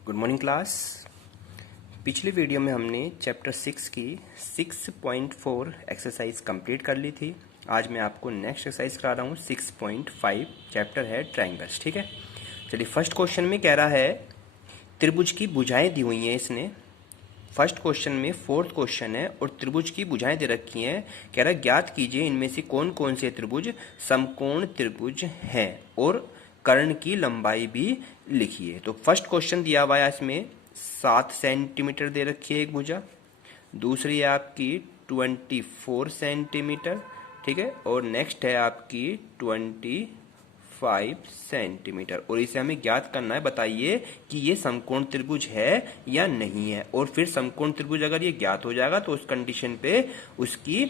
Good morning class. पिछली video में हमने चैप्टर 6 की 6.4 एक्सरसाइज कंप्लीट कर ली थी। आज मैं आपको नेक्स्ट एक्सरसाइज करा रहा हूँ 6.5। चैप्टर है ट्रायंगल्स। ठीक है, चलिए फर्स्ट क्वेश्चन में कह रहा है त्रिभुज की भुजाएं दी हुई हैं। इसने फर्स्ट क्वेश्चन में फोर्थ क्वेश्चन है और त्रिभुज की भुजाएं दे रखी हैं। कह रहा है ज्ञात कीजिए इनमें से कौन कौन से त्रिभुज समकोण त्रिभुज हैं और कर्ण की लंबाई भी लिखिए। तो फर्स्ट क्वेश्चन दिया हुआ है, इसमें 7 सेंटीमीटर दे रखी है एक भुजा, दूसरी है आपकी 24 सेंटीमीटर। ठीक है, और नेक्स्ट है आपकी 25 सेंटीमीटर और इसे हमें ज्ञात करना है। बताइए कि ये समकोण त्रिभुज है या नहीं है। और फिर समकोण त्रिभुज अगर ये ज्ञात हो जाएगा तो उस कंडीशन पे उसकी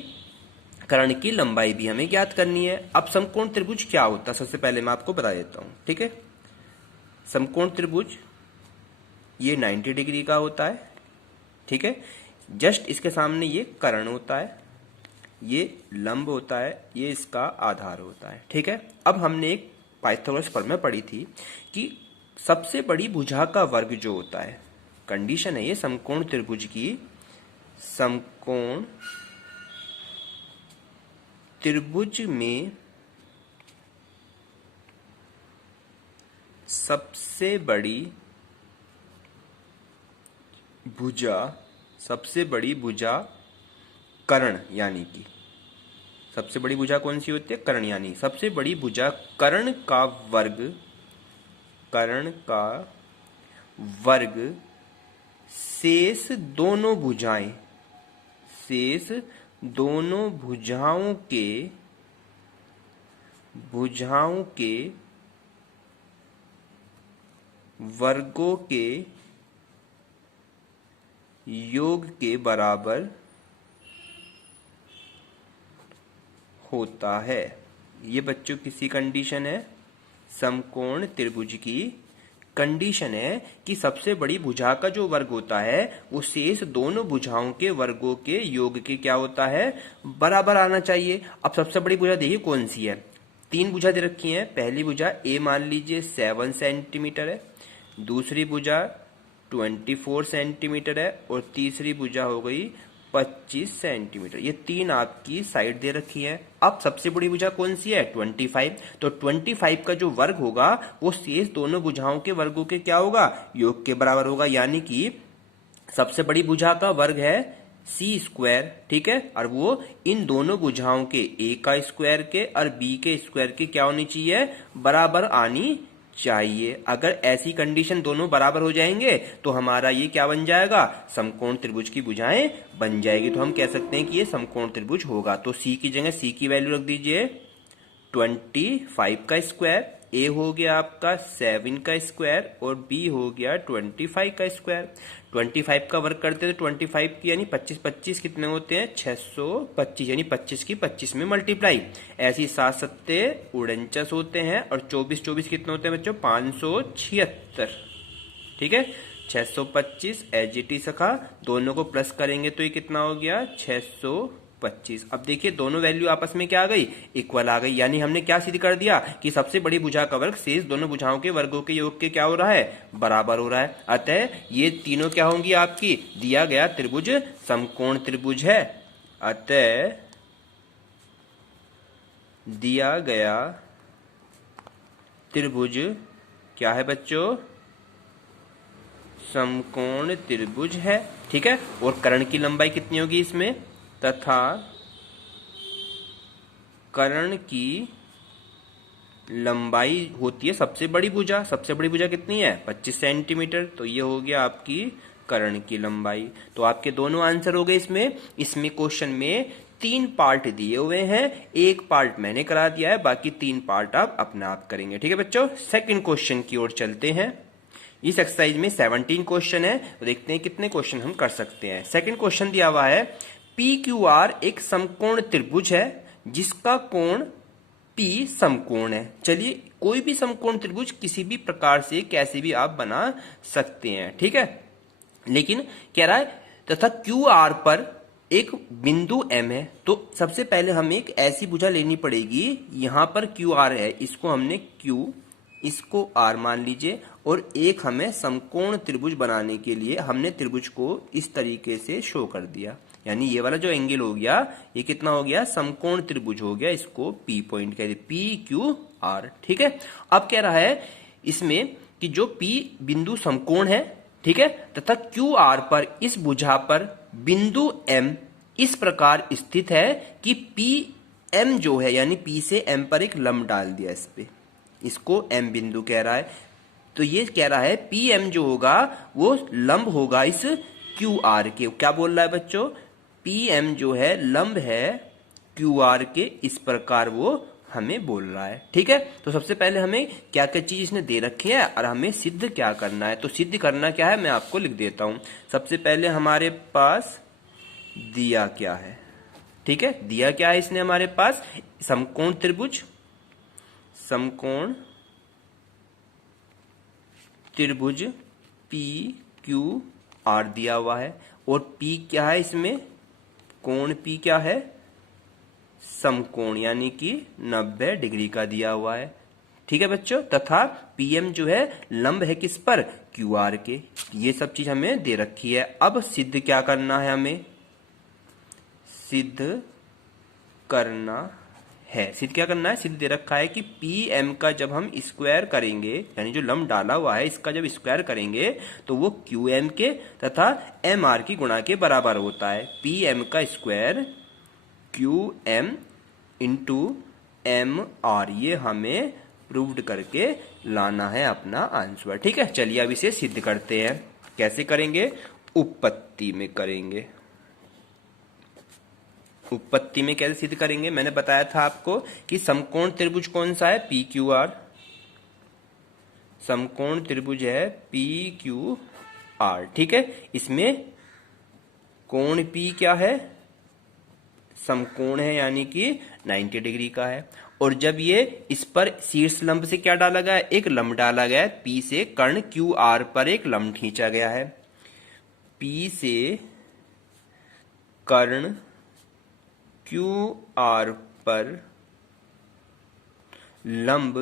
कर्ण की लंबाई भी हमें ज्ञात करनी है। अब समकोण त्रिभुज क्या होता है सबसे पहले मैं आपको बता देता हूं। ठीक है, समकोण त्रिभुज ये 90 डिग्री का होता है। ठीक है, जस्ट इसके सामने ये कर्ण होता है, ये लंब होता है, ये इसका आधार होता है। ठीक है, अब हमने एक पाइथागोरस प्रमेय पढ़ी थी कि सबसे बड़ी भुजा का वर्ग जो होता है, कंडीशन है ये समकोण त्रिभुज की, समकोण त्रिभुज में सबसे बड़ी भुजा कर्ण, यानी कि सबसे बड़ी भुजा कौन सी होती है? कर्ण। यानी सबसे बड़ी भुजा कर्ण का वर्ग शेष दोनों भुजाओं के वर्गों के योग के बराबर होता है। ये बच्चों किसी कंडीशन है, समकोण त्रिभुज की कंडीशन है कि सबसे बड़ी भुजा का जो वर्ग होता है वो शेष दोनों भुजाओं के वर्गों के योग के क्या होता है? बराबर आना चाहिए। अब सबसे बड़ी भुजा देखिए कौन सी है। 3 भुजा दे रखी हैं। पहली भुजा ए मान लीजिए 7 सेंटीमीटर है, दूसरी भुजा 24 सेंटीमीटर है और तीसरी भुजा हो गई 25 सेंटीमीटर। ये 3 आपकी साइड दे रखी है। अब सबसे बड़ी भुजा कौन सी है? 25। तो 25 का जो वर्ग होगा वो शेष दोनों भुजाओं के वर्गों के क्या होगा? योग के बराबर होगा। यानी कि सबसे बड़ी भुजा का वर्ग है c²। ठीक है, और वो इन दोनों भुजाओं के a का स्क्वायर के और b के स्क्वायर की क्या होनी चाहिए? बराबर आनी चाहिए। अगर ऐसी कंडीशन दोनों बराबर हो जाएंगे तो हमारा ये क्या बन जाएगा? समकोण त्रिभुज की भुजाएं बन जाएगी। तो हम कह सकते हैं कि ये समकोण त्रिभुज होगा। तो c की जगह c की वैल्यू रख दीजिए 25 का स्क्वायर, a हो गया आपका 7 का स्क्वायर और b हो गया 25 का स्क्वायर। 25 का वर्ग करते हैं तो 25 की यानी 25 कितने होते हैं? 625, यानी 25 की 25 में मल्टीप्लाई। ऐसी 7 सत्ते 49 होते हैं और 24 कितने होते हैं बच्चों? 576। ठीक है, 625 एजीटी सखा, दोनों को प्लस करेंगे तो ये कितना हो गया? 625। अब देखिए दोनों वैल्यू आपस में क्या आ गई? इक्वल आ गई। यानी हमने क्या सिद्ध कर दिया कि सबसे बड़ी भुजा का वर्ग शेष दोनों भुजाओं के वर्गों के योग के क्या हो रहा है? बराबर हो रहा है। अतः ये तीनों क्या होंगी आपकी? दिया गया त्रिभुज समकोण त्रिभुज है। अतः दिया गया त्रिभुज क्या है बच्चों? समकोण त्रिभुज है। ठीक है, और कर्ण की लंबाई कितनी होगी इसमें? तथा कर्ण की लंबाई होती है सबसे बड़ी भुजा। सबसे बड़ी भुजा कितनी है? 25 सेंटीमीटर। तो ये हो गया आपकी कर्ण की लंबाई। तो आपके दोनों आंसर हो गए। इसमें क्वेश्चन में 3 पार्ट दिए हुए हैं, एक पार्ट मैंने करा दिया है, बाकी 3 पार्ट आप अपने आप करेंगे। ठीक है बच्चों, सेकंड क्वेश्चन की ओर चलते हैं। इस एक्सरसाइज में 17 क्वेश्चन है, तो देखते हैं कितने क्वेश्चन हम कर सकते हैं। सेकंड क्वेश्चन दिया हुआ है PQR एक समकोण त्रिभुज है जिसका कोण P समकोण है। चलिए कोई भी समकोण त्रिभुज किसी भी प्रकार से कैसे भी आप बना सकते हैं। ठीक है, लेकिन कह रहा है तथा QR पर एक बिंदु M है। तो सबसे पहले हमें एक ऐसी भुजा लेनी पड़ेगी, यहां पर QR है, इसको हमने Q इसको आर मान लीजिए, और एक हमें समकोण त्रिभुज बनाने के लिए हमने त्रिभुज को इस तरीके से शो कर दिया। यानी ये वाला जो एंगल हो गया ये कितना हो गया, समकोण त्रिभुज हो गया, इसको पी पॉइंट कह दे, पी क्यू आर। ठीक है, अब कह रहा है इसमें कि जो पी बिंदु समकोण है, ठीक है, तथा क्यू आर पर इस भुजा पर बिंदु एम इस प्रकार स्थित है कि पी एम जो है, यानी पी से एम पर एक लंब डाल दिया इस पे, इसको एम बिंदु कह रहा है। तो ये कह रहा है पी एम जो होगा वो लंब होगा इस क्यू आर के। क्या बोल रहा है बच्चों, पी एम जो है लंब है क्यू आर के, इस प्रकार वो हमें बोल रहा है। ठीक है, तो सबसे पहले हमें क्या क्या चीज इसने दे रखी है और हमें सिद्ध क्या करना है। तो सिद्ध करना क्या है मैं आपको लिख देता हूं। सबसे पहले हमारे पास दिया क्या है, ठीक है, दिया क्या है इसने हमारे पास, समकोण त्रिभुज, समकोण त्रिभुज पी क्यू आर दिया हुआ है, और पी क्या है इसमें, कोण पी क्या है, समकोण यानी कि 90 डिग्री का दिया हुआ है। ठीक है बच्चों, तथा पीएम जो है लंब है किस पर, क्यू आर के। ये सब चीज हमें दे रखी है। अब सिद्ध क्या करना है, हमें सिद्ध करना है। सिद्ध क्या करना है, सिद्ध दे रखा है कि पी एम का जब हम स्क्वायर करेंगे, यानी जो लंब डाला हुआ है इसका जब स्क्वायर करेंगे तो वो क्यू एम के तथा एम आर की गुणा के बराबर होता है। पी एम का square Q M into M R, ये हमें प्रूव्ड करके लाना है अपना आंसर। ठीक है, चलिए अब इसे सिद्ध करते हैं। कैसे करेंगे, उपपत्ति में करेंगे। उपपत्ति में कैसे सिद्ध करेंगे, मैंने बताया था आपको कि समकोण त्रिभुज कौन सा है, पी क्यू आर। समकोण त्रिभुज है पी क्यू आर। ठीक है, इसमें कोण पी क्या है, समकोण है यानी कि 90 डिग्री का है। और जब ये इस पर शीर्ष लंब से क्या डाला गया है, एक लंब डाला गया है, पी से कर्ण क्यू आर पर एक लंब खींचा गया है। पी से कर्ण क्यू आर पर लंब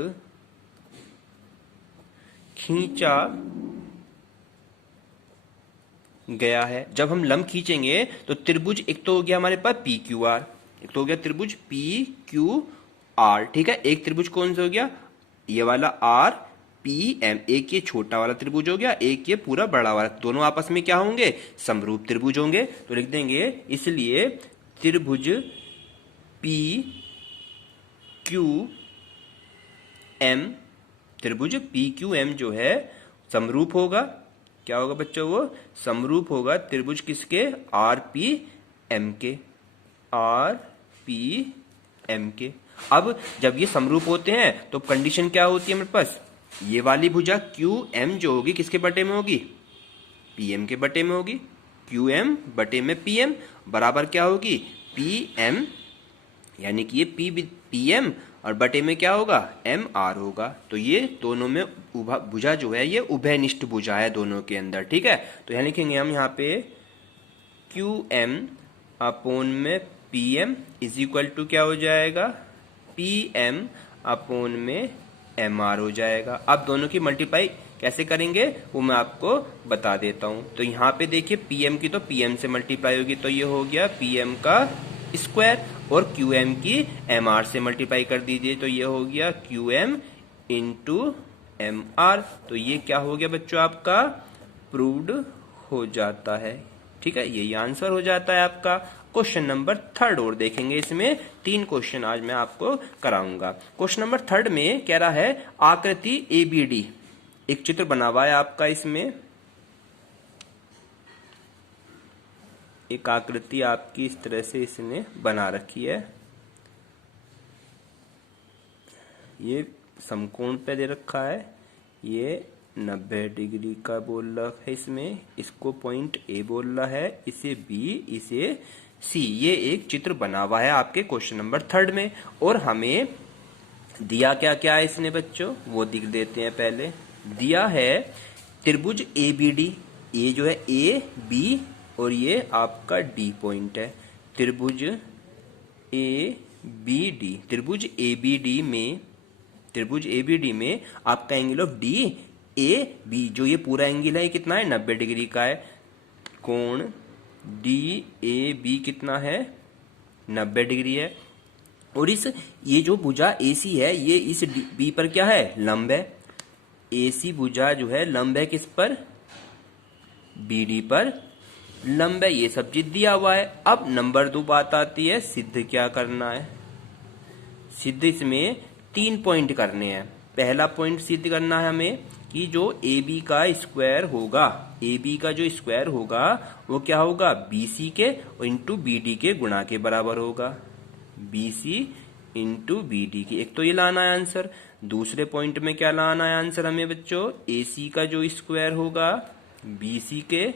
खींचा गया है। जब हम लंब खींचेंगे तो त्रिभुज एक तो हो गया हमारे पास पी क्यू आर, एक तो हो गया त्रिभुज पी क्यू आर। ठीक है, एक त्रिभुज कौन सा हो गया, ये वाला आर पी एम, एक ये छोटा वाला त्रिभुज हो गया, एक ये पूरा बड़ा वाला, दोनों आपस में क्या होंगे, समरूप त्रिभुज होंगे। तो लिख देंगे इसलिए त्रिभुज पी क्यू एम, त्रिभुज पी क्यू एम जो है समरूप होगा, क्या होगा बच्चों, वो समरूप होगा त्रिभुज किसके, आर पी एम के, आर पी एम के। अब जब ये समरूप होते हैं तो कंडीशन क्या होती है मेरे पास, ये वाली भुजा क्यू एम जो होगी किसके बटे में होगी, पी एम के बटे में होगी। क्यू एम बटे में पी एम बराबर क्या होगी, पी एम, यानी कि ये पी एम और बटे में क्या होगा, एम आर होगा। तो ये दोनों में भुजा जो है ये उभयनिष्ठ भुजा है दोनों के अंदर। ठीक है, तो यहाँ लिखेंगे हम यहाँ पे क्यू एम अपोन में P M is equal to क्या हो जाएगा, पी एम अपोन में एम आर हो जाएगा। अब दोनों की मल्टीप्लाई कैसे करेंगे वो मैं आपको बता देता हूं। तो यहाँ पे देखिए पीएम की तो पीएम से मल्टीप्लाई होगी, तो ये हो गया पीएम का स्क्वायर, और क्यूएम की एम आर से मल्टीप्लाई कर दीजिए, तो ये हो गया क्यूएम इंटू एम आर। तो ये क्या हो गया बच्चों, आपका प्रूव्ड हो जाता है। ठीक है, यही आंसर हो जाता है आपका। क्वेश्चन नंबर 3 और देखेंगे, इसमें 3 क्वेश्चन आज मैं आपको कराऊंगा। क्वेश्चन नंबर 3 में कह रहा है आकृति एबीडी, एक चित्र बना हुआ है आपका, इसमें एक आकृति आपकी इस तरह से इसने बना रखी है। ये समकोण पे दे रखा है, ये 90 डिग्री का बोल रहा है, इसमें इसको पॉइंट ए बोल रहा है, इसे बी, इसे सी। ये एक चित्र बना हुआ है आपके क्वेश्चन नंबर 3 में। और हमें दिया क्या क्या है इसने बच्चों, वो दिख देते हैं। पहले दिया है त्रिभुज ए बी डी, ये जो है ए बी और ये आपका डी पॉइंट है। त्रिभुज ए बी डी, त्रिभुज ए बी डी में त्रिभुज ABD में आपका एंगल ऑफ DAB, जो ये पूरा एंगल है, ये कितना है, 90 डिग्री का है। कोण DAB कितना है, 90 डिग्री है। और ये जो भुजा AC है, ये इस B पर क्या है, लंब है। AC भुजा जो है लंब है किस पर, BD पर लंब है। ये सब चीज दिया हुआ है। अब नंबर 2 बात आती है, सिद्ध क्या करना है। सिद्ध इसमें 3 पॉइंट करने हैं। पहला पॉइंट सिद्ध करना है हमें कि जो AB का स्क्वायर होगा, AB का जो स्क्वायर होगा वो क्या होगा, BC के इंटू BD के गुणा के बराबर होगा। BC इंटू BD की, एक तो ये लाना है आंसर। दूसरे पॉइंट में क्या लाना है आंसर हमें बच्चों, AC का जो स्क्वायर होगा BC के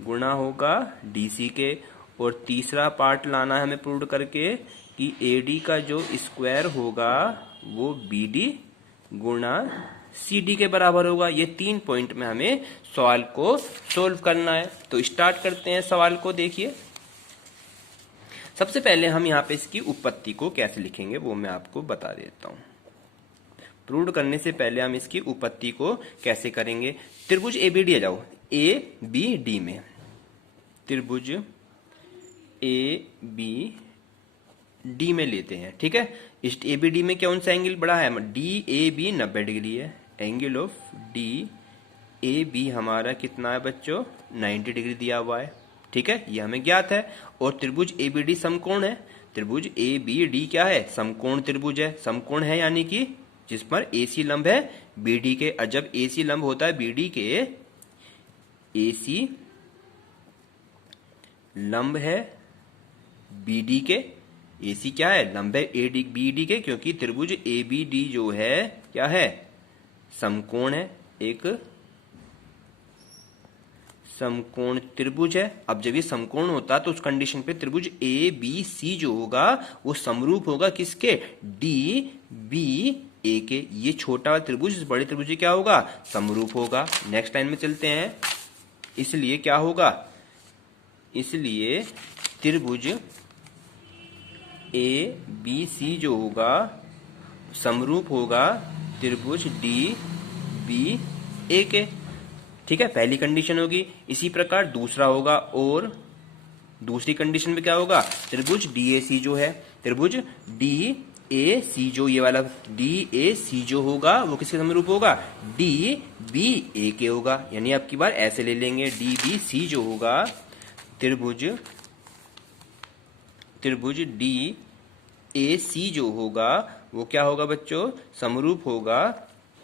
गुणा होगा DC के। और तीसरा पार्ट लाना है हमें प्रूव करके कि AD का जो स्क्वायर होगा वो BD गुणा CD के बराबर होगा। ये 3 पॉइंट में हमें सवाल को सोल्व करना है। तो स्टार्ट करते हैं सवाल को। देखिए, सबसे पहले हम यहाँ पे इसकी उत्पत्ति को कैसे लिखेंगे वो मैं आपको बता देता हूँ। प्रूव करने से पहले हम इसकी उत्पत्ति को कैसे करेंगे। त्रिभुज ABD आ जाओ, ABD में त्रिभुज ABD में लेते हैं, ठीक है। इस ABD में कौन सा एंगल बड़ा है, DAB 90 डिग्री है। एंगल ऑफ DAB हमारा कितना है बच्चों, 90 डिग्री दिया हुआ है, ठीक है, ये हमें ज्ञात है। और त्रिभुज ABD समकोण है। त्रिभुज ABD क्या है, समकोण त्रिभुज है। समकोण है यानी कि जिस पर AC लंब है BD के। और जब AC लंब होता है BD के, AC लंब है BD के, AC क्या है, लंब है BD के, क्योंकि त्रिभुज ABD जो है क्या है, समकोण है, एक समकोण त्रिभुज है। अब जब ये समकोण होता है तो उस कंडीशन पे त्रिभुज ABC जो होगा वो समरूप होगा किसके, DBA के। ये छोटा त्रिभुज इस बड़े त्रिभुज क्या होगा, समरूप होगा। नेक्स्ट लाइन में चलते हैं। इसलिए क्या होगा, इसलिए त्रिभुज ABC जो होगा समरूप होगा त्रिभुज DBA के, ठीक है, पहली कंडीशन होगी। इसी प्रकार दूसरा होगा, और दूसरी कंडीशन में क्या होगा, त्रिभुज DAC जो है, त्रिभुज DAC जो ये वाला DAC जो होगा वो किसके समरूप होगा, DBA के होगा। यानी अब की बार ऐसे ले लेंगे, DBC जो होगा त्रिभुज DAC जो होगा वो क्या होगा बच्चों, समरूप होगा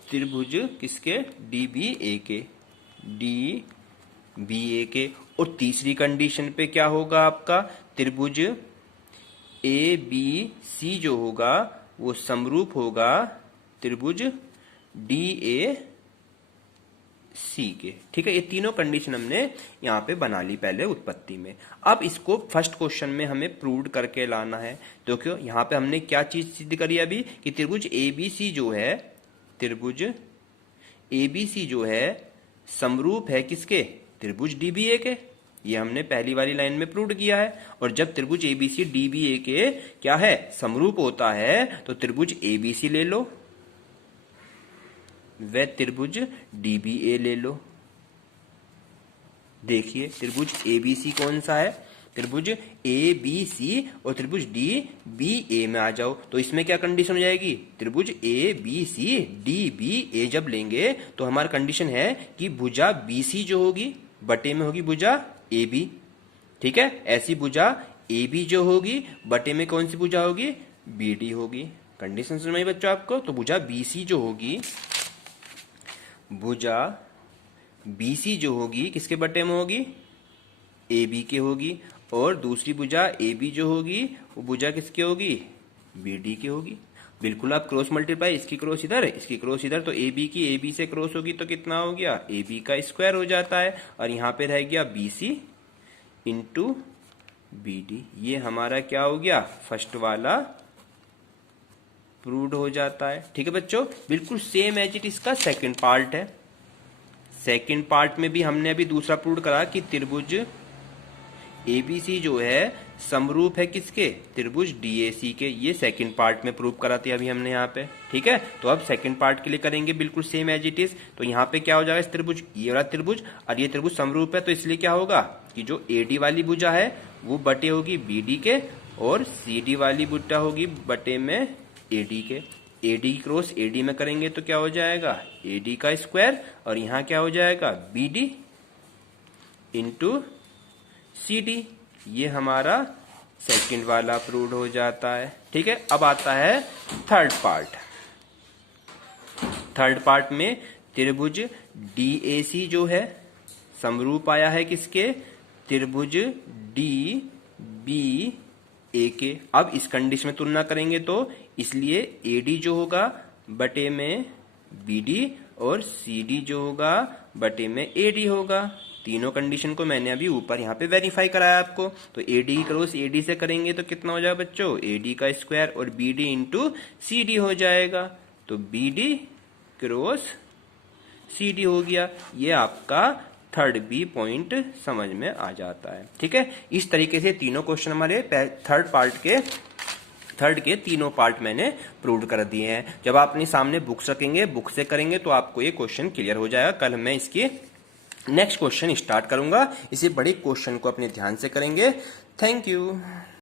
त्रिभुज किसके, DBA के, DBA के। और तीसरी कंडीशन पे क्या होगा आपका, त्रिभुज ABC जो होगा वो समरूप होगा त्रिभुज DAC के, ठीक है। ये तीनों कंडीशन हमने यहाँ पे बना ली पहले उत्पत्ति में। अब इसको फर्स्ट क्वेश्चन में हमें प्रूव करके लाना है। तो क्यों यहाँ पे हमने क्या चीज सिद्ध करी अभी, कि त्रिभुज ABC जो है, त्रिभुज ABC जो है समरूप है किसके, त्रिभुज DBA के। ये हमने पहली वाली लाइन में प्रूव किया है। और जब त्रिभुज ABC DBA के क्या है, समरूप होता है, तो त्रिभुज ABC ले लो व त्रिभुज DBA ले लो। देखिए त्रिभुज ABC कौन सा है, त्रिभुज ABC, और त्रिभुज DBA में आ जाओ। तो इसमें क्या कंडीशन हो जाएगी, त्रिभुज ABC DBA जब लेंगे तो हमारा कंडीशन है कि भुजा BC जो होगी बटे में होगी भुजा AB, ठीक है। ऐसी भुजा AB जो होगी बटे में कौन सी भुजा होगी, BD होगी। कंडीशन समझ में बच्चों आपको। तो भुजा BC जो होगी, भुजा BC जो होगी किसके बटे में होगी, AB के होगी। और दूसरी भुजा AB जो होगी वो भुजा किसकी होगी, BD की होगी। बिल्कुल आप क्रॉस मल्टीप्लाई, इसकी क्रॉस इधर, इसकी क्रॉस इधर, तो AB की AB से क्रॉस होगी तो कितना हो गया, AB का स्क्वायर हो जाता है। और यहाँ पे रह गया BC इंटू BD। ये हमारा क्या हो गया, फर्स्ट वाला प्रूव्ड हो जाता है, ठीक है बच्चों। बिल्कुल सेम एज इट इसका सेकंड पार्ट है। सेकंड पार्ट में भी हमने अभी दूसरा प्रूव करा कि त्रिभुज ABC जो है समरूप है किसके? त्रिभुज DAC के। ये सेकंड पार्ट में प्रूव करा था अभी हमने यहाँ पे, ठीक है। तो अब सेकंड पार्ट के लिए करेंगे बिल्कुल सेम एज इट इज। तो यहाँ पे क्या हो जाएगा, इस त्रिभुज, ये वाला त्रिभुज और ये त्रिभुज समरूप है, तो इसलिए क्या होगा कि जो AD वाली भुजा है वो बटे होगी BD के, और CD वाली भुजा होगी बटे में AD के। AD क्रॉस AD में करेंगे तो क्या हो जाएगा, AD का स्क्वायर, और यहाँ क्या हो जाएगा BD इंटू CD। ये हमारा सेकंड वाला प्रूव हो जाता है, ठीक है। अब आता है थर्ड पार्ट। थर्ड पार्ट में त्रिभुज DAC जो है समरूप आया है किसके, त्रिभुज DBA के। अब इस कंडीशन में तुलना करेंगे तो इसलिए AD जो होगा बटे में BD और CD जो होगा बटे में AD होगा। तीनों कंडीशन को मैंने अभी ऊपर यहाँ पे वेरीफाई कराया आपको। तो AD क्रॉस AD से करेंगे तो कितना हो जाएगा बच्चों, AD का स्क्वायर और BD इंटू CD हो जाएगा। तो BD क्रॉस CD हो गया। ये आपका थर्ड B पॉइंट समझ में आ जाता है, ठीक है। इस तरीके से तीनों क्वेश्चन हमारे थर्ड के तीनों पार्ट मैंने प्रूव कर दिए हैं। जब आप अपने सामने बुक्स रखेंगे, बुक से करेंगे तो आपको ये क्वेश्चन क्लियर हो जाएगा। कल मैं इसके नेक्स्ट क्वेश्चन स्टार्ट करूंगा। इसी बड़े क्वेश्चन को अपने ध्यान से करेंगे। Thank you.